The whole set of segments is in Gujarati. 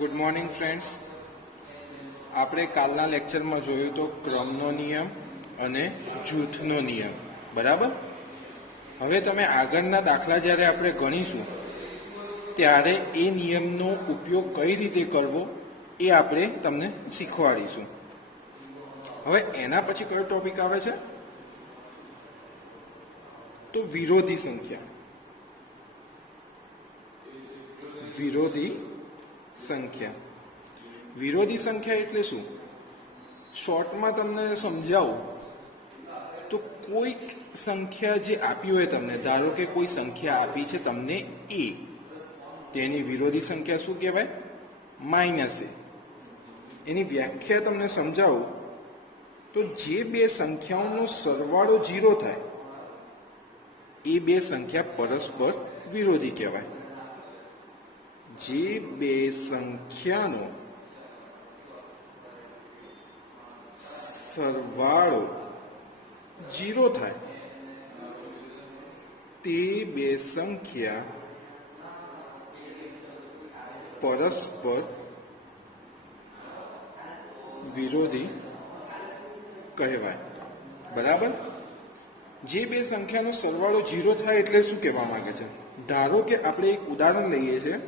Good morning friends. આપણે કાલના લેક્ચરમાં જોયું તો ક્રમનો નિયમ અને જૂથનો નિયમ, બરાબર. હવે તમે આગળના દાખલા જ્યારે આપણે ગણીશું ત્યારે એ નિયમનો ઉપયોગ કઈ રીતે કરવો એ આપણે તમને શીખવાડીશું. હવે એના પછી કયો ટોપિક આવે છે તો વિરોધી સંખ્યા. વિરોધી સંખ્યા વિરોધી સંખ્યા એટલે શું? શોર્ટમાં તમને સમજાવું તો કોઈક સંખ્યા જે આપી હોય તમને, ધારો કે કોઈ સંખ્યા આપી છે તમને એ, તેની વિરોધી સંખ્યા શું કહેવાય? માઇનસ એ. એની વ્યાખ્યા તમને સમજાવું તો જે બે સંખ્યાઓનો સરવાળો 0 થાય એ બે સંખ્યા પરસ્પર વિરોધી કહેવાય. જે બે સંખ્યાનો સરવાળો 0 થાય તે બે સંખ્યા પરસ્પર વિરોધી કહેવાય, બરાબર. જે બે સંખ્યાનો સરવાળો 0 થાય એટલે શું કહેવા માંગે છે? ધારો કે આપણે એક ઉદાહરણ લઈએ છીએ.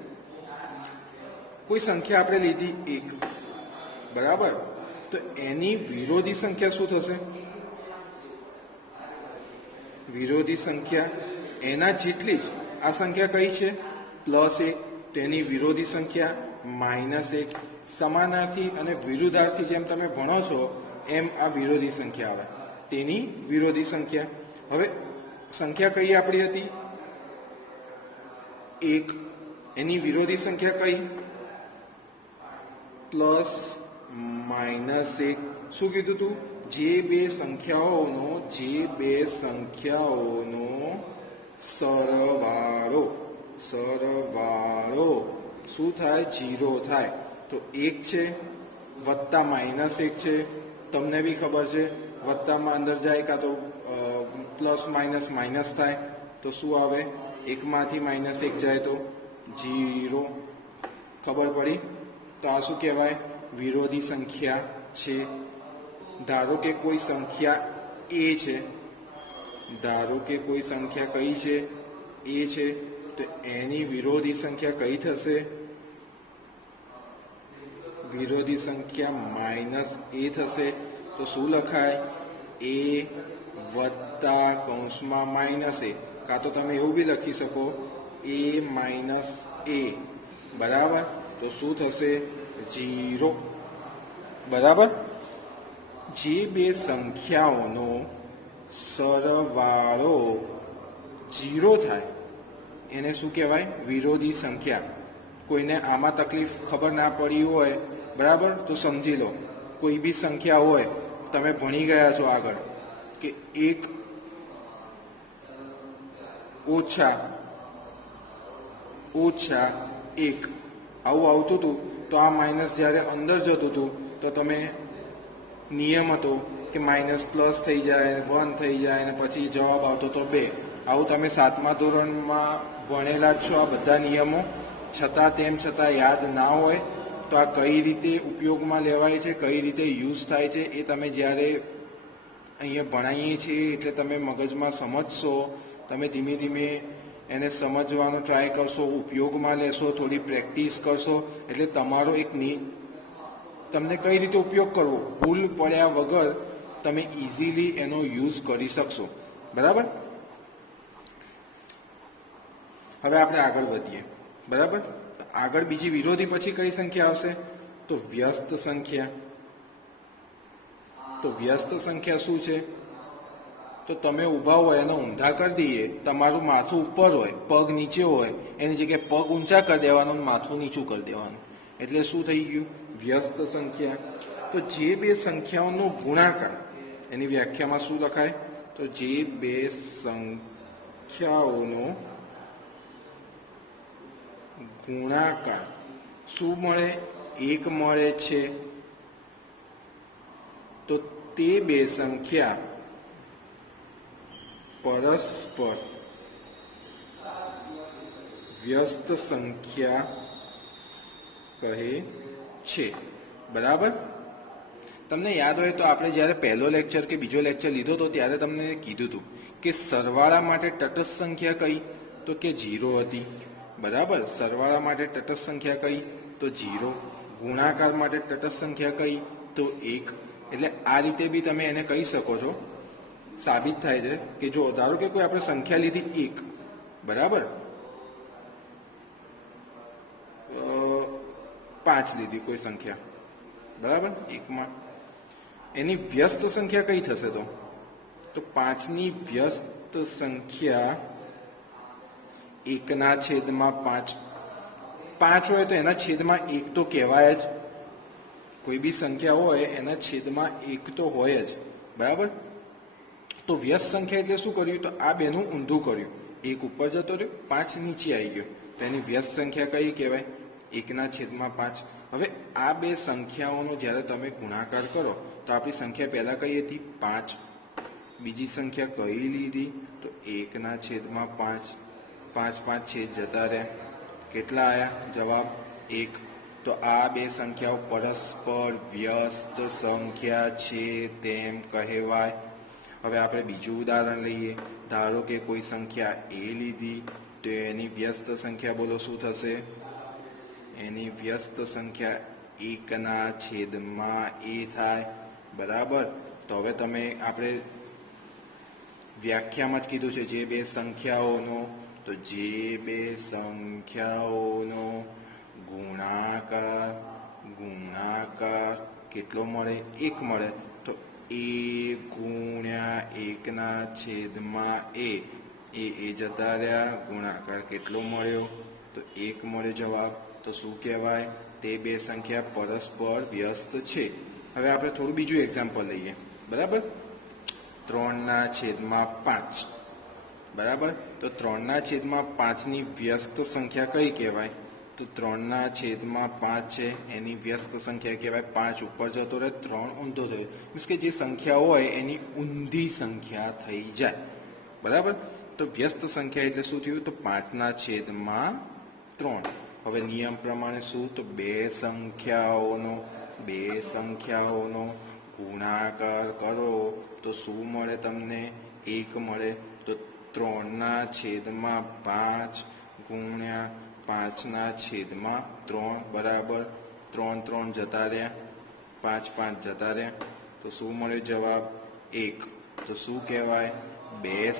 કોઈ સંખ્યા આપણે લીધી 1, બરાબર. તો એની વિરોધી સંખ્યા શું થશે? વિરોધી સંખ્યા એના જેટલી જ આ સંખ્યા કઈ છે? +1. તેની વિરોધી સંખ્યા -1. સમાનાર્થી અને વિરુદ્ધાર્થી જેમ તમે ભણો છો એમ આ વિરોધી સંખ્યા આવે, તેની વિરોધી સંખ્યા. હવે સંખ્યા કઈ આપણી હતી? 1. એની વિરોધી સંખ્યા કઈ? +-1. શું કીધું તું? જે બે સંખ્યાઓનો સરવાળો શું થાય? 0 થાય. તો 1 છે વત્તા -1 છે. તમને બી ખબર છે વત્તામાં અંદર જાય કાં તો પ્લસ માઇનસ માઇનસ થાય તો શું આવે? 1 માંથી -1 જાય તો 0. ખબર પડી? તો આ શું કહેવાય? વિરોધી સંખ્યા છે. ધારો કે કોઈ સંખ્યા એ છે, ધારો કે કોઈ સંખ્યા કઈ છે? એ છે. તો એની વિરોધી સંખ્યા કઈ થશે? વિરોધી સંખ્યા -a થશે. તો શું લખાય? a વત્તા કૌંસમાં -a, કાં તો તમે એવું બી લખી શકો a-a, બરાબર. તો શું થશે? 0, બરાબર. જે બે સંખ્યાઓનો સરવાળો 0 થાય એને શું કહેવાય? વિરોધી સંખ્યા. કોઈને આમાં તકલીફ ખબર ના પડી હોય, બરાબર, તો સમજી લો. કોઈ બી સંખ્યા હોય, તમે ભણી ગયા છો આગળ કે 1 ઓછા 1 આવું આવતું હતું. તો આ માઇનસ જ્યારે અંદર જતું હતું તો તમે નિયમ હતો કે માઇનસ પ્લસ થઈ જાય, 1 થઈ જાય અને પછી જવાબ આવતો તો 2. આવું તમે 7મા ધોરણમાં ભણેલા જ છો આ બધા નિયમો. તેમ છતાં યાદ ના હોય તો આ કઈ રીતે ઉપયોગમાં લેવાય છે, કઈ રીતે યુઝ થાય છે એ તમે જ્યારે અહીંયા ભણાવીએ છીએ એટલે તમે મગજમાં સમજશો. તમે ધીમે ધીમે એને સમજવાનો ટ્રાય કરશો, ઉપયોગમાં લેશો, થોડી પ્રેક્ટિસ કરશો એટલે તમારો તમને કઈ રીતે ઉપયોગ કરવો ભૂલ પડ્યા વગર તમે ઇઝીલી એનો યુઝ કરી શકશો, બરાબર. હવે આપણે આગળ વધીએ, બરાબર. આગળ બીજી વિરોધી પછી કઈ સંખ્યા આવશે? તો વ્યસ્ત સંખ્યા. તો વ્યસ્ત સંખ્યા શું છે? તો તમે ઊભા હોય અને ઊંધા કરી દઈએ, તમારું માથું ઉપર હોય, પગ નીચે હોય, એની જગ્યાએ પગ ઊંચા કરી દેવાનું, માથું નીચું કરી દેવાનું. એટલે શું થઈ ગયું? વ્યસ્ત સંખ્યા. તો જે બે સંખ્યાઓનો ગુણાકાર, એની વ્યાખ્યામાં શું લખાય? તો જે બે સંખ્યાઓનો ગુણાકાર શું મળે? 1 મળે છે. તો તે બે સંખ્યા પરસ્પર વ્યસ્ત સંખ્યા કહે છે. બરાબર. તમને યાદ હોય તો આપણે જ્યારે પહેલો લેક્ચર કે બીજો લેક્ચર લીધો હતો ત્યારે તમને કીધું હતું કે સરવાળા માટે તટસ્થ સંખ્યા કઈ, તો કે 0 હતી. બરાબર. સરવાળા માટે તટસ્થ સંખ્યા કઈ, તો 0. ગુણાકાર માટે તટસ્થ સંખ્યા કઈ, તો 1. એટલે આ રીતે બી તમે એને કહી શકો છો. સાબિત થાય છે કે જો ધારો કે કોઈ આપણે સંખ્યા લીધી 1, બરાબર, 5 લીધી કોઈ સંખ્યા, બરાબર, 1માં એની વ્યસ્ત સંખ્યા કઈ થશે, તો 5ની વ્યસ્ત સંખ્યા 1/5. 5 હોય તો એના છેદમાં 1 તો કહેવાય જ. કોઈ બી સંખ્યા હોય એના છેદમાં 1 તો હોય જ. બરાબર. તો વ્યસ્ત સંખ્યા એટલે શું કર્યું, તો આ બેનું ઊંધું કર્યું. 1 ઉપર જતો રહ્યો, 5 નીચે આવી ગયો, તો એની વ્યસ્ત સંખ્યા કઈ કહેવાય, 1/5. હવે આ બે સંખ્યાઓનો જ્યારે તમે ગુણાકાર કરો તો આપણી સંખ્યા પહેલા કઈ હતી, 5. બીજી સંખ્યા કઈ લીધી, તો 1/5. 5 છેદ જતા રહ્યા, કેટલા આવ્યા, જવાબ 1. તો આ બે સંખ્યાઓ પરસ્પર વ્યસ્ત સંખ્યા છે તેમ કહેવાય. હવે આપણે બીજું ઉદાહરણ લઈએ. ધારો કે કોઈ સંખ્યા a લીધી, તો એની વ્યસ્ત સંખ્યા બોલો શું થશે, એની વ્યસ્ત સંખ્યા 1/a થાય. બરાબર. તો હવે તમે આપણે વ્યાખ્યામાં જ કીધું છે જે બે સંખ્યાઓનો, તો જે બે સંખ્યાઓનો ગુણાકાર કેટલો મળે, 1 મળે, તો a ગુણ્યા 1/a. એ જતા રહ્યા, ગુણાકાર કેટલો મળ્યો, તો 1 મળ્યો જવાબ. તો શું કહેવાય, તે બે સંખ્યા પરસ્પર વ્યસ્ત છે. હવે આપણે થોડું બીજું એક્ઝામ્પલ લઈએ. બરાબર. 3/5. બરાબર. તો 3/5ની વ્યસ્ત સંખ્યા કઈ કહેવાય, તો 3/5 છે એની વ્યસ્ત સંખ્યા કહેવાય. 5 ઉપર જતો રહે, 3 ઊંધો થયો, મીન્સ કે જે સંખ્યા હોય એની ઊંધી સંખ્યા થઈ જાય. બરાબર. તો વ્યસ્ત સંખ્યા એટલે શું થયું, તો 5/3. હવે નિયમ પ્રમાણે શું, તો બે સંખ્યાઓનો ગુણાકાર કરો તો શું મળે તમને, 1 મળે. તો 3/5 ગુણ્યા 5/3 બરાબર 3 જતા રહ્યા, 5 જતા રહ્યા, તો શું મળ્યો જવાબ, 1. તો શું કહેવાય, બે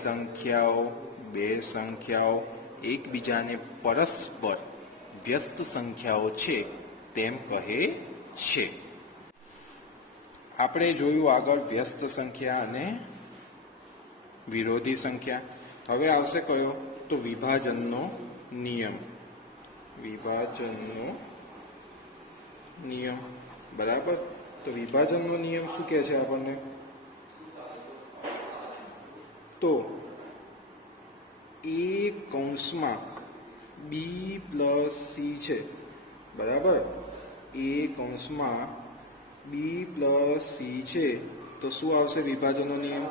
સંખ્યાઓ એકબીજાને પરસ્પર વ્યસ્ત સંખ્યાઓ છે તેમ કહે છે. આપણે જોયું આગળ વ્યસ્ત સંખ્યા અને વિરોધી સંખ્યા. હવે આવશે કયો, તો વિભાજનનો નિયમ. બરાબર. તો વિભાજનનો નિયમ શું કહે છે આપણને, તો a કૌંસમાં b પ્લસ c છે. બરાબર. a કૌંસમાં b પ્લસ c છે, તો શું આવશે વિભાજનનો નિયમ,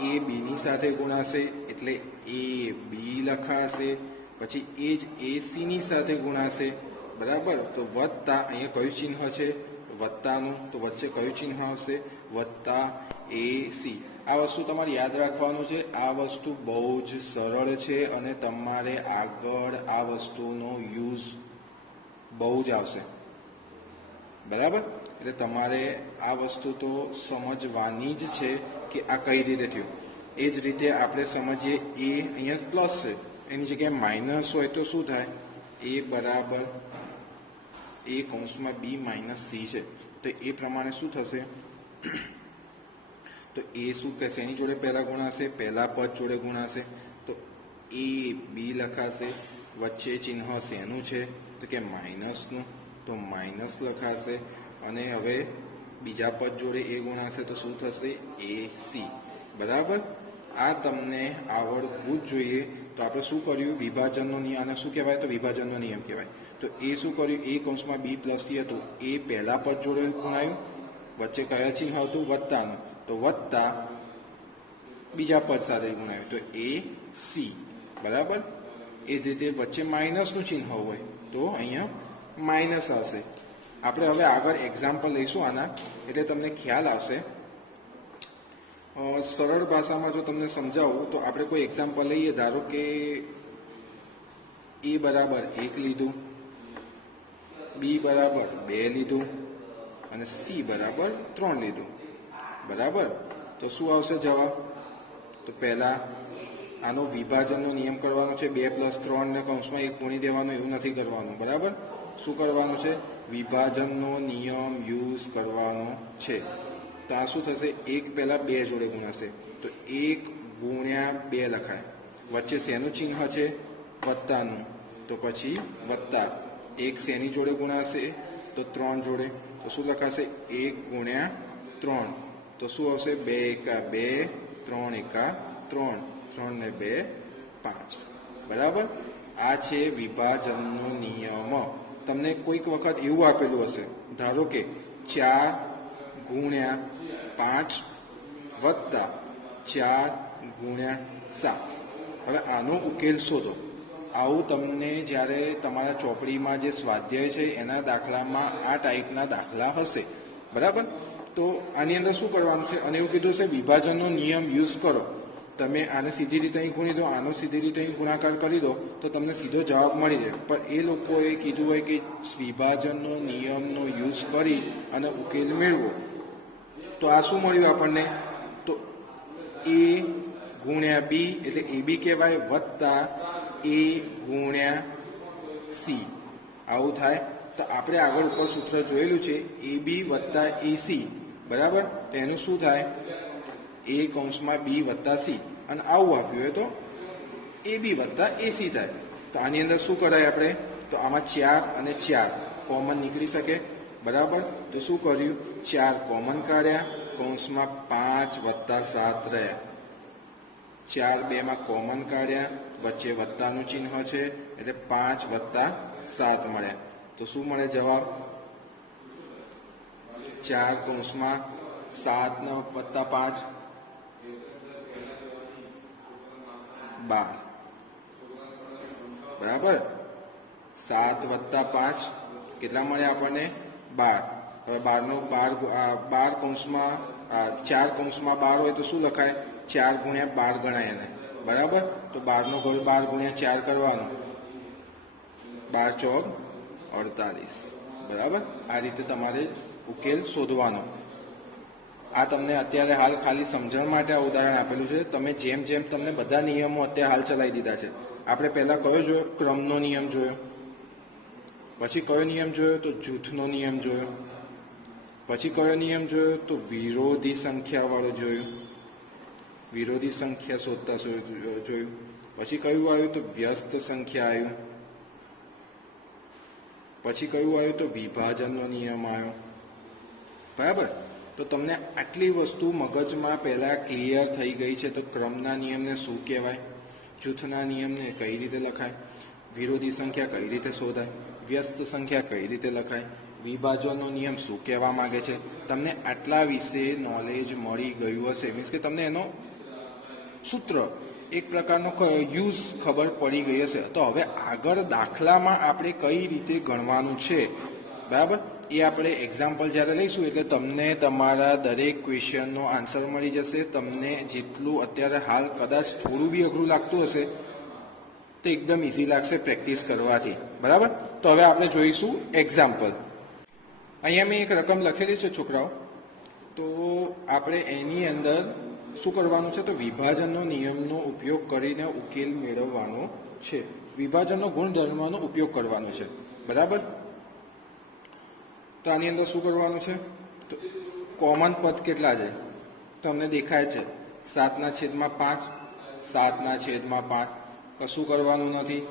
a b ની સાથે ગુણાશે એટલે a b લખાશે, પછી એ જ a c ની સાથે ગુણાશે. બરાબર. તો વત્તા, અહીંયા કયું ચિહ્ન છે, વત્તાનું, તો વચ્ચે કયું ચિહ્ન આવશે, વત્તા ac. આ વસ્તુ તમારે યાદ રાખવાનું છે. આ વસ્તુ બહુ જ સરળ છે અને તમારે આગળ આ વસ્તુનો યુઝ બહુ જ આવશે. બરાબર. એટલે તમારે આ વસ્તુ તો સમજવાની જ છે કે આ કઈ રીતે થયું. એ જ રીતે આપણે સમજીએ, એ અહીંયા પ્લસ છે, એની જગ્યાએ માઇનસ હોય તો શું થાય, એ બરાબર a કૌંસમાં b માઇનસ c છે, તો એ પ્રમાણે શું થશે, તો એ શું કહેશે, એની જોડે પહેલા ગુણાશે, પહેલા પદ જોડે ગુણાશે, તો a b લખાશે, વચ્ચે ચિહ્ન શેનું છે, તો કે માઇનસનું, તો માઇનસ લખાશે, અને હવે બીજા પદ જોડે એ ગુણાશે તો શું થશે, ac. બરાબર. આ તમને આવડવું જ જોઈએ. તો આપણે શું કર્યું, વિભાજનનો નિયમ. આને શું કહેવાય, તો વિભાજનનો નિયમ કહેવાય. તો એ શું કર્યું, a કૌંસમાં b પ્લસ c હતું, એ પહેલા પદ જોડે ગુણાયું, વચ્ચે કયા ચિહ્ન હતું, વત્તાનું, તો વત્તા બીજા પદ સાથે ગુણાયું, તો ac. બરાબર. એ જ રીતે વચ્ચે માઇનસનું ચિહ્ન હોય તો અહીંયા માઇનસ આવશે, આપણે હવે આગળ એક્ઝામ્પલ લઈશું આના, એટલે તમને ખ્યાલ આવશે. સરળ ભાષામાં જો તમને સમજાવું તો આપણે કોઈ એક્ઝામ્પલ લઈએ. ધારો કે એ બરાબર 1 લીધું, બી બરાબર 2 લીધું અને સી બરાબર 3 લીધું. બરાબર, તો શું આવશે જવાબ? તો પહેલા આનો વિભાજનનો નિયમ કરવાનો છે. 2 + 3 ને કૌંસમાં 1 ગુણી દેવાનું, એવું નથી કરવાનું. બરાબર, શું કરવાનું છે? વિભાજનનો નિયમ યુઝ કરવાનો છે. તો આ શું થશે? 1 પહેલા 2 જોડે ગુણાશે, તો 1 × 2 લખાય. વચ્ચે શેનું ચિહ્ન છે? વત્તાનું, તો પછી વત્તા. 1 શેની જોડે ગુણાશે? તો 3 જોડે, તો શું લખાશે? 1 × 3, તો શું આવશે? 2 × 2, 3 × 3, 3 ને 2 5. બરાબર, આ છે વિભાજનનો નિયમ. તમને કોઈક વખત એવું આપેલું હશે, ધારો કે 4 × 5 વત્તા 4 × 7. હવે આનો ઉકેલ શોધો. આવું તમને જ્યારે તમારા ચોપડીમાં જે સ્વાધ્યાય છે એના દાખલામાં આ ટાઈપના દાખલા હશે. બરાબર, તો આની અંદર શું કરવાનું છે? અને એવું કીધું છે વિભાજનનો નિયમ યુઝ કરો. તમે આને સીધી રીતે અહીં ગુણી દો, આનો સીધી રીતે અહીં ગુણાકાર કરી દો, તો તમને સીધો જવાબ મળી જાય. પણ એ લોકોએ કીધું હોય કે વિભાજનનો નિયમનો યુઝ કરી અને ઉકેલ મેળવો. તો આ શું મળ્યું આપણને? તો એ × બી એટલે એ બી કહેવાય, વત્તા એ × સી. આવું થાય. તો આપણે આગળ ઉપર સૂત્ર જોયેલું છે, એ બી વત્તા એ સી. બરાબર, તો એનું શું થાય? એ કૌંસમાં બી વત્તા સી. અને આવું આપ્યું હોય તો એ બી વત્તા એ સી થાય. તો આની અંદર શું કરાય આપણે? તો આમાં 4 અને 4 કોમન નીકળી શકે. બરાબર, તો શું કર્યું? 4 કોમન કાઢ્યા, કૌંસમાં 5 વત્તા 7 રહ્યા. 4 2માં કોમન કાઢ્યા, વચ્ચે વત્તાનું ચિહ્ન છે એટલે 5 વત્તા 7 મળ્યા. તો શું મળે જવાબ? 4 કૌંસમાં 7 વત્તા 5 12. બરાબર, 7 વત્તા 5 કેટલા મળ્યા આપણને? 12. હવે 12 કૌંસમાં 4 કૌંસમાં 12 હોય તો શું લખાય? 4 × 12 ગણાય એને. બરાબર, તો 12 નો ઘર 12 × 4 કરવાનું, 12 × 4 = 48. બરાબર, આ રીતે તમારે ઉકેલ શોધવાનો. આ તમને અત્યારે હાલ ખાલી સમજણ માટે આ ઉદાહરણ આપેલું છે. તમે જેમ જેમ તમને બધા નિયમો અત્યારે હાલ ચલાવી દીધા છે. આપણે પહેલાં કયો જોયો? ક્રમનો નિયમ જોયો. પછી કયો નિયમ જોયો? તો જૂથનો નિયમ જોયો. પછી કયો નિયમ જોયો? તો વિરોધી સંખ્યાવાળો જોયું. વિરોધી સંખ્યા શોધતા જોયું. પછી કયું આવ્યું? તો વ્યસ્ત સંખ્યા આવ્યું. પછી કયું આવ્યું? તો વિભાજનનો નિયમ આવ્યો. બરાબર, તો તમને આટલી વસ્તુ મગજમાં પહેલાં ક્લિયર થઈ ગઈ છે. તો ક્રમના નિયમને શું કહેવાય? જૂથના નિયમને કઈ રીતે લખાય? વિરોધી સંખ્યા કઈ રીતે શોધાય? વ્યસ્ત સંખ્યા કઈ રીતે લખાય? વિભાજનનો નિયમ શું કહેવા માંગે છે? તમને આટલા વિશે નોલેજ મળી ગયું હશે. મીન્સ કે તમને એનો સૂત્ર એક પ્રકારનો યુઝ ખબર પડી ગઈ હશે. તો હવે આગળ દાખલામાં આપણે કઈ રીતે ગણવાનું છે, બરાબર, એ આપણે એક્ઝામ્પલ જ્યારે લઈશું એટલે તમને તમારા દરેક ક્વેશ્ચનનો આન્સર મળી જશે. તમને જેટલું અત્યારે હાલ કદાચ થોડું બી અઘરું લાગતું હશે તો એકદમ ઇઝી લાગશે પ્રેક્ટિસ કરવાથી. બરાબર, તો હવે આપણે જોઈશું એક્ઝામ્પલ. અહીંયા મેં એક રકમ લખેલી છે છોકરાઓ, તો આપણે એની અંદર શું કરવાનું છે? તો વિભાજનનો નિયમનો ઉપયોગ કરીને ઉકેલ મેળવવાનો છે. વિભાજનનો ગુણધર્મનો ઉપયોગ કરવાનો છે. બરાબર, તો આની અંદર શું કરવાનું છે? તો કોમન પદ કેટલા છે? તમને દેખાય છે 7/5. 7/5 કશું કરવાનું નથી,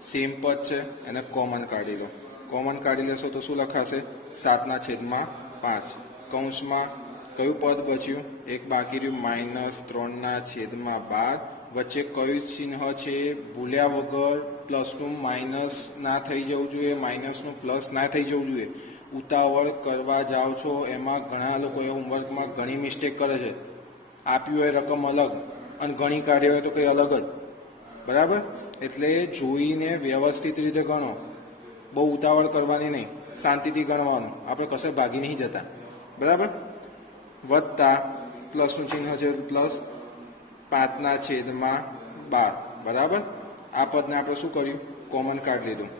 સેમ પદ છે, એને કોમન કાઢી લો. કોમન કાઢી લેશો તો શું લખાશે? 7/5. કૌંસમાં કયું પદ બચ્યું? એક બાકી રહ્યું, -3/12. વચ્ચે કયું ચિહ્ન છે? ભૂલ્યા વગર પ્લસનું માઇનસ ના થઈ જવું જોઈએ, માઇનસનું પ્લસ ના થઈ જવું જોઈએ. ઉતાવળ કરવા જાઓ છો એમાં ઘણા લોકો એ હોમવર્કમાં ઘણી મિસ્ટેક કરે છે. આપ્યું હોય રકમ અલગ અને ગણી કાઢી હોય તો કંઈ અલગ જ. બરાબર, એટલે જોઈને વ્યવસ્થિત રીતે ગણો, બહુ ઉતાવળ કરવાની નહીં. શાંતિથી ગણવાનું, આપણે કશે ભાગી નહીં જતા, બરાબર. વત્તા પ્લસનું ચિહ્ન છે પ્લસ 5/12, બરાબર. આ પદને આપણે શું કર્યું, કોમન કાઢી લીધું.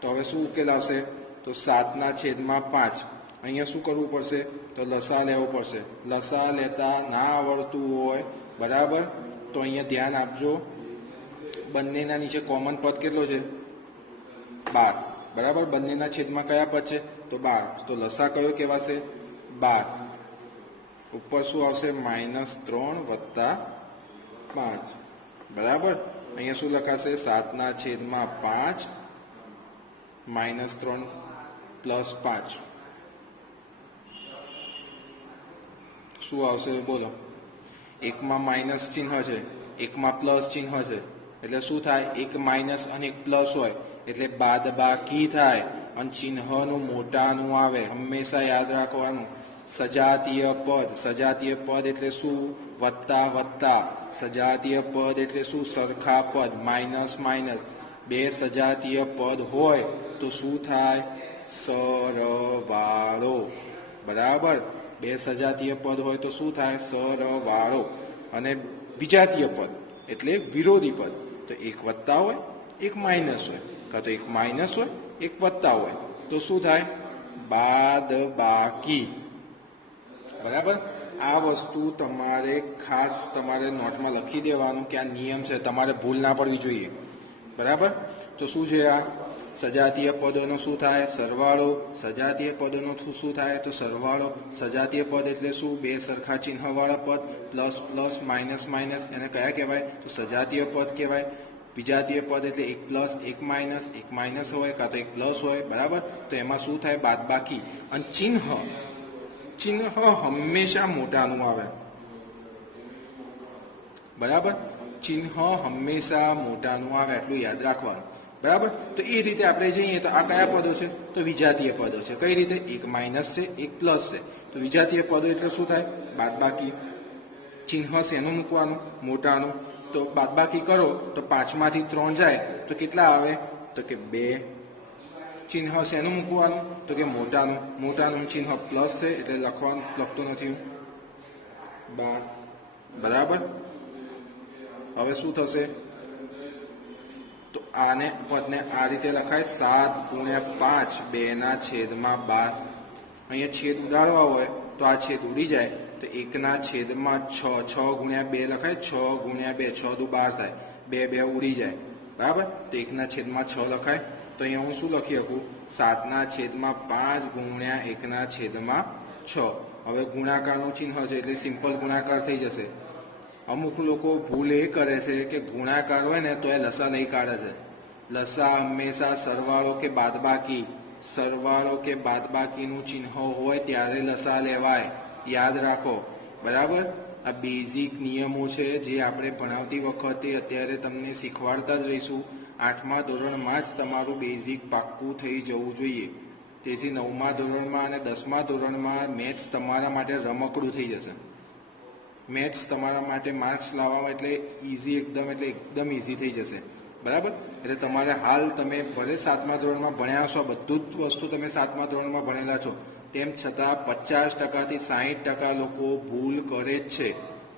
તો હવે શું ઉકેલ આવશે, તો 7/5. અહીંયા શું કરવું પડશે, તો લસા લેવો પડશે. લસા લેતા ના આવડતું હોય, બરાબર, તો અહીંયા ધ્યાન આપજો, બંનેના નીચે કોમન પદ કેટલો છે, 12, બરાબર. બંનેના છેદમાં કયા પદ છે, તો 12. તો લસા કયો કહેવાશે, 12. ઉપર શું આવશે, -3 વત્તા 5, બરાબર. અહીંયા શું લખાશે, 7/5 -3 + 5 શું આવશે, બોલો. એકમાં માઇનસ ચિહ્ન છે, એકમાં પ્લસ ચિહ્ન છે, એટલે શું થાય, એક માઇનસ અને એક પ્લસ હોય એટલે બાદબાકી થાય, અને ચિહ્નનું મોટાનું આવે. હંમેશા યાદ રાખવાનું, સજાતીય પદ, સજાતીય પદ એટલે શું, વત્તા વત્તા. સજાતીય પદ એટલે શું, સરખા પદ. માઇનસ માઇનસ, બે સજાતીય પદ હોય તો શું થાય, સરવાળો, બરાબર. બે સજાતીય પદ હોય તો શું થાય, સરવાળો. અને વિજાતીય પદ એટલે વિરોધી પદ, તો એક વત્તા હોય એક માઇનસ હોય, કાં તો એક માઇનસ હોય એક વત્તા હોય, તો શું થાય, બાદબાકી, બરાબર. આ વસ્તુ તમારે ખાસ તમારે નોટમાં લખી દેવાનું કે આ નિયમ છે, તમારે ભૂલ ના પડવી જોઈએ, બરાબર. તો શું છે આ સજાતીય પદોનો શું થાય, સરવાળો. સજાતીય પદોનો શું થાય, તો સરવાળો. સજાતીય પદ એટલે શું, બે સરખા ચિહ્નવાળા પદ, પ્લસ પ્લસ માઇનસ માઇનસ, એને કયા કહેવાય, તો સજાતીય પદ કહેવાય. વિજાતીય પદ એટલે એક પ્લસ એક માઇનસ હોય, કાં તો એક પ્લસ હોય, બરાબર. તો એમાં શું થાય, બાદબાકી. અને ચિહ્ન હંમેશા મોટાનું આવે, બરાબર. ચિહ્ન હંમેશા મોટાનું આવે, એટલું યાદ રાખવાનું, બરાબર. તો એ રીતે આપણે જઈએ તો આ કયા પદો છે, તો વિજાતીય પદો છે. કઈ રીતે, એક માઇનસ છે એક પ્લસ છે, તો વિજાતીય પદો એટલે શું થાય, બાદબાકી. ચિહ્ન શેનું મૂકવાનું, મોટાનું. તો બાદબાકી કરો તો 5માંથી 3 જાય તો કેટલા આવે, તો કે 2. ચિહ્ન શેનું મૂકવાનું, તો કે મોટાનું. મોટાનું ચિહ્ન પ્લસ છે એટલે લખતો નથી, 12, બરાબર. હવે શું થશે, તો આને પદને આ રીતે લખાય, 7/5 2/12. અહીંયા છેદ ઉડાડવા હોય તો આ છેદ ઉડી જાય, તો 1/6, 6 × 2 લખાય, 6 × 2, 6 દુ 12 થાય, 2 ઉડી જાય, બરાબર. તો 1/6 લખાય. તો અહીંયા હું શું લખી શકું, 7/5 × 1/6. હવે ગુણાકારનું ચિહ્ન છે એટલે સિમ્પલ ગુણાકાર થઈ જશે. અમુક લોકો ભૂલ એ કરે છે કે ગુણાકાર હોય ને તો એ લસા નહીં કાઢે છે. લસા હંમેશા સરવાળો કે બાદબાકી, સરવાળો કે બાદબાકીનું ચિહ્ન હોય ત્યારે લસા લેવાય, યાદ રાખો, બરાબર. આ બેઝિક નિયમો છે જે આપણે ભણાવતી વખતે અત્યારે તમને શીખવાડતા જ રહીશું. 8મા ધોરણમાં જ તમારું બેઝિક પાક્કું થઈ જવું જોઈએ. તેથી 9મા ધોરણમાં અને 10મા ધોરણમાં મેથ્સ તમારા માટે રમકડું થઈ જશે. મેથ્સ તમારા માટે માર્ક્સ લાવવામાં એટલે એકદમ ઇઝી થઈ જશે, બરાબર. એટલે તમારે હાલ તમે ભલે 7મા ધોરણમાં ભણ્યા છો, બધું જ વસ્તુ તમે 7મા ધોરણમાં ભણેલા છો, તેમ છતાં 50%થી 60% લોકો ભૂલ કરે જ છે.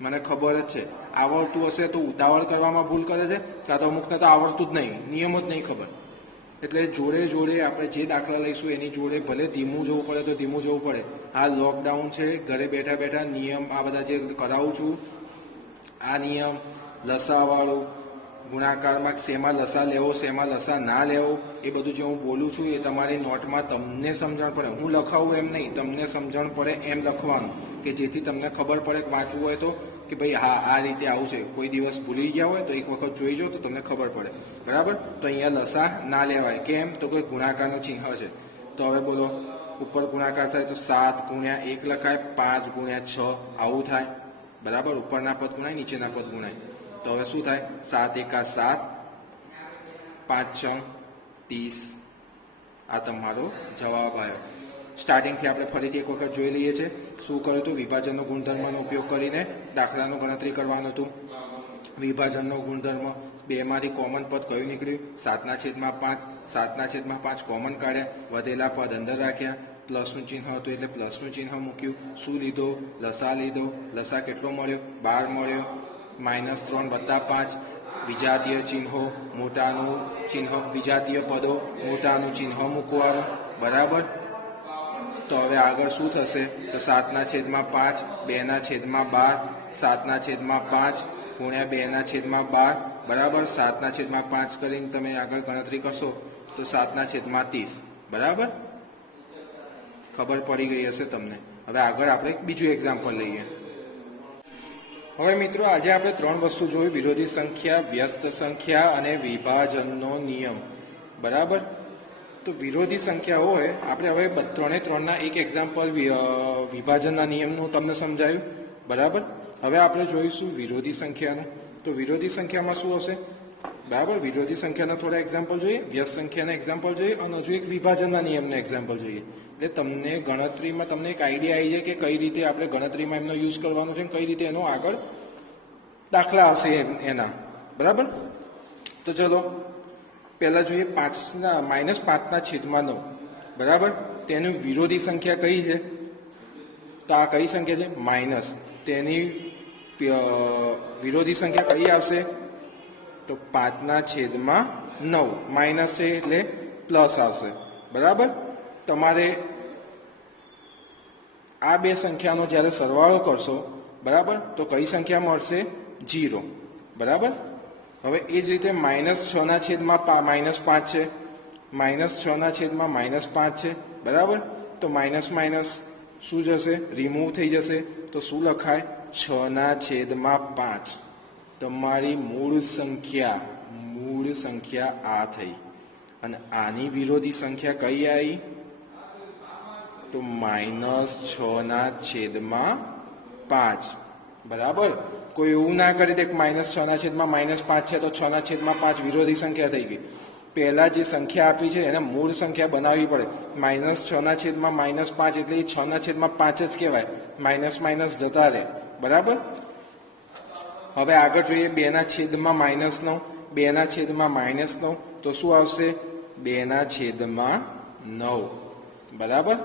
મને ખબર જ છે. આવડતું હશે તો ઉતાવળ કરવામાં ભૂલ કરે છે, કાં તો અમુકને તો આવડતું જ નહીં, નિયમ જ નહીં ખબર. એટલે જોડે જોડે આપણે જે દાખલા લઈશું એની જોડે ભલે ધીમું જવું પડે તો ધીમું જવું પડે. આ લોકડાઉન છે, ઘરે બેઠા બેઠા નિયમ આ બધા જે કરાવું છું, આ નિયમ લસાવાળું, ગુણાકારમાં શેમાં લસા લેવો શેમાં લસા ના લેવો, એ બધું જે હું બોલું છું એ તમારી નોટમાં તમને સમજણ પડે. હું લખાવું એમ નહીં, તમને સમજણ પડે એમ લખવાનું, કે જેથી તમને ખબર પડે વાંચવું હોય તો કે ભાઈ હા આ રીતે આવું છે. કોઈ દિવસ ભૂલી ગયા હોય તો એક વખત જોઈ જો તો તમને ખબર પડે, બરાબર. તો અહીંયા લસા ના લેવાય, કેમ, તો કોઈ ગુણાકારનું ચિહ્ન છે. તો હવે બોલો, ઉપર ગુણાકાર થાય તો 7 × 1 લખાય, 5 × 6 આવું થાય, બરાબર. ઉપરના પદ ગુણાય, નીચેના પદ ગુણાય. તો હવે શું થાય, 7 × 1 = 7, 5 × 6 = 30. આ તમારો જવાબ આવ્યો. સ્ટાર્ટિંગથી આપણે ફરીથી એક વખત જોઈ લઈએ છીએ. શું કર્યું હતું, વિભાજનનો ગુણધર્મનો ઉપયોગ કરીને દાખલાનો ગણતરી કરવાનું હતું. વિભાજનનો ગુણધર્મ બેમાંથી કોમન પદ કયું નીકળ્યું? 7/5. 7/5 કોમન કાઢ્યા, વધેલા પદ અંદર રાખ્યા, પ્લસનું ચિહ્ન હતું એટલે પ્લસનું ચિહ્ન મૂક્યું. શું લીધો? લસા લીધો. લસા કેટલો મળ્યો? 12 મળ્યો. -3 + 5 વિજાતીય ચિહ્નો, મોટાનું ચિહ્ન, વિજાતીય પદો, મોટાનું ચિહ્ન મૂકવાનું. બરાબર. તો હવે આગળ શું થશે? તો 7/5 2/12 7/5 ગુણ્યા 2/12 બરાબર. 7/5 કરીને તમે આગળ ગણતરી કરશો તો 7/30. બરાબર. ખબર પડી ગઈ હશે તમને. હવે આગળ આપણે બીજું એક્ઝામ્પલ લઈએ. હવે મિત્રો આજે આપણે 3 વસ્તુ જોઈ: વિરોધી સંખ્યા, વ્યસ્ત સંખ્યા અને વિભાજનનો નિયમ. બરાબર. તો વિરોધી સંખ્યા હોય આપણે હવે 3 એક એક્ઝામ્પલ વિભાજનના નિયમનું તમને સમજાયું. બરાબર. હવે આપણે જોઈશું વિરોધી સંખ્યાનું. તો વિરોધી સંખ્યામાં શું હશે? બરાબર. વિરોધી સંખ્યાના થોડા એક્ઝામ્પલ જોઈએ, વ્યસ્ત સંખ્યાના એક્ઝામ્પલ જોઈએ અને હજુ એક વિભાજનના નિયમના એક્ઝામ્પલ જોઈએ. એટલે તમને ગણતરીમાં તમને એક આઈડિયા આવી જાય કે કઈ રીતે આપણે ગણતરીમાં એમનો યુઝ કરવાનો છે, કઈ રીતે એનો આગળ દાખલા આવશે એના. બરાબર. તો ચલો પહેલાં જોઈએ -5/9. બરાબર. તેની વિરોધી સંખ્યા કઈ છે? તો આ કઈ સંખ્યા છે? માઇનસ. તેની વિરોધી સંખ્યા કઈ આવશે? તો 5/9. માઇનસ છે એટલે પ્લસ આવશે. બરાબર. તમારે આ બે સંખ્યાનો જ્યારે સરવાળો કરશો, બરાબર, તો કઈ સંખ્યા મળશે? 0. બરાબર. હવે એ જ રીતે -6/5 છે. -6/5 છે. બરાબર. તો માઇનસ માઇનસ શું જશે? રિમૂવ થઈ જશે. તો શું લખાય? 6/5. તમારી મૂળ સંખ્યા આ થઈ. અને આની વિરોધી સંખ્યા કઈ આવી? તો -6/5. બરાબર. કોઈ એવું ના કરી દે કે -6/5 છે તો 6/5 વિરોધી સંખ્યા થઈ ગઈ. પહેલા જે સંખ્યા આપી છે એને મૂળ સંખ્યા બનાવવી પડે. -6/5 એટલે એ 6/5 જ કહેવાય. માઇનસ માઇનસ જતા રહે. બરાબર. હવે આગળ જોઈએ 2/-9. 2/-9 તો શું આવશે? 2/9. બરાબર.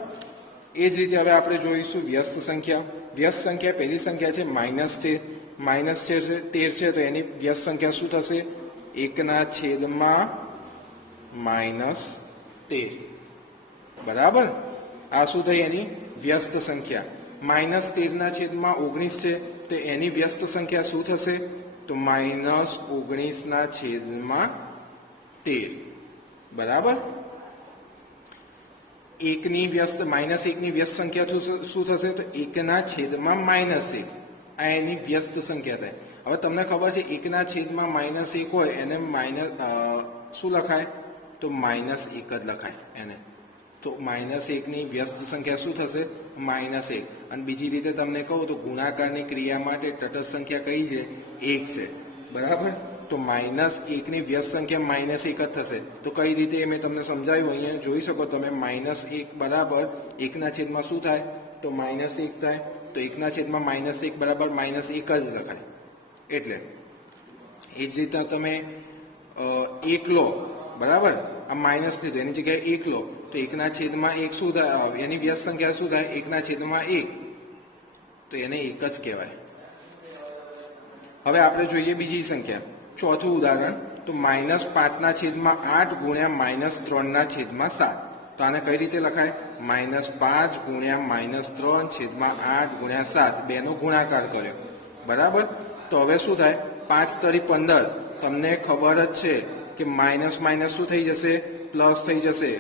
એ જ રીતે હવે આપણે જોઈશું વ્યસ્ત સંખ્યા. વ્યસ્ત સંખ્યા પહેલી સંખ્યા છે -13 છે તો એની વ્યસ્ત સંખ્યા શું થશે? 1/-13. બરાબર. આ શું થઈ? એની વ્યસ્ત સંખ્યા. -13/19 છે તો એની વ્યસ્ત સંખ્યા શું થશે? તો -19/13. બરાબર. -1ની વ્યસ્ત સંખ્યા શું થશે? તો 1/-1. આ એની વ્યસ્ત સંખ્યા થાય. હવે તમને ખબર છે 1/-1 હોય એને શું લખાય? તો -1 જ લખાય એને. તો -1ની વ્યસ્ત સંખ્યા શું થશે? -1. અને બીજી રીતે તમને કહું તો ગુણાકારની ક્રિયા માટે તટસ્થ સંખ્યા કઈ છે? 1 છે. બરાબર. તો -1ની વ્યસ્ત સંખ્યા -1 જ થશે. તો કઈ રીતે મેં તમને સમજાવ્યું. અહીંયા જોઈ શકો તમે. -1 બરાબર 1/માં શું થાય? તો -1 થાય. તો 1/-1 બરાબર -1 જ લખાય. એટલે એ જ રીતે તમે 1 લો. બરાબર. આ માઇનસ લીધું એની જગ્યાએ 1 લો તો 1/1 શું થાય? એની વ્યસ્ત સંખ્યા શું થાય? 1/1. તો એને 1 જ કહેવાય. હવે આપણે જોઈએ બીજી સંખ્યા. ચોથું ઉદાહરણ. તો -5/8 ગુણ્યા -3/7. તો આને કઈ રીતે લખાય? -5 ગુણ્યા -3/8 ગુણ્યા 7 બેનો ગુણાકાર કર્યો. બરાબર. તો હવે શું થાય? 5×15. તમને ખબર જ છે કે માઇનસ માઇનસ શું થઈ જશે? પ્લસ થઈ જશે.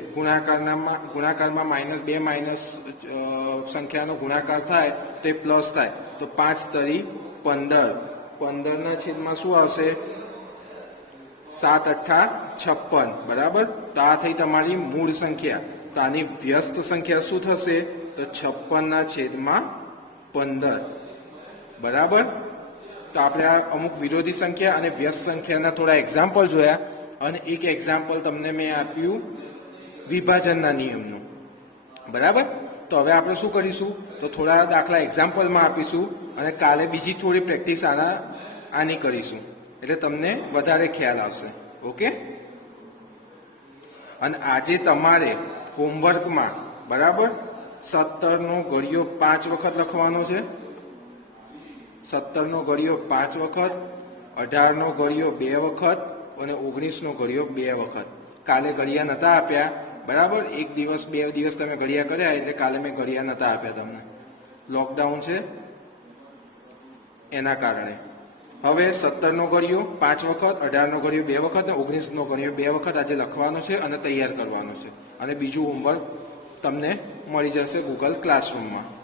ગુણાકારમાં બે માઇનસ સંખ્યાનો ગુણાકાર થાય તો એ પ્લસ થાય. તો 5×15. 15/માં શું આવશે? 7×8 = 56. બરાબર. તો આ થઈ તમારી મૂળ સંખ્યા. તો આની વ્યસ્ત સંખ્યા શું થશે? તો 56/15. બરાબર. તો આપણે આ અમુક વિરોધી સંખ્યા અને વ્યસ્ત સંખ્યાના થોડા એક્ઝામ્પલ જોયા અને એક એક્ઝામ્પલ તમને મેં આપ્યું વિભાજનના નિયમનું. બરાબર. તો હવે આપણે શું કરીશું? તો થોડા દાખલા એક્ઝામ્પલમાં આપીશું અને કાલે બીજી થોડી પ્રેક્ટિસ આની કરીશું. એટલે તમને વધારે ખ્યાલ આવશે. ઓકે. અને આજે તમારે હોમવર્કમાં બરાબર 17નો ઘડિયો 5 વખત લખવાનો છે, 17નો ઘડિયો 5 વખત, 18નો ઘડિયો 2 વખત અને 19નો ઘડિયો 2 વખત. કાલે ઘડિયા નતા આપ્યા બરાબર, એક દિવસ 2 દિવસ તમે ઘડિયા કર્યા એટલે કાલે મેં ઘડિયા નતા આપ્યા તમને, લોકડાઉન છે એના કારણે. હવે 17નો ઘડિયો 5 વખત, 18નો ઘડિયો 2 વખત અને 19નો ઘડિયો 2 વખત આજે લખવાનો છે અને તૈયાર કરવાનો છે. અને બીજું હોમવર્ક તમને મળી જશે ગૂગલ ક્લાસરૂમમાં.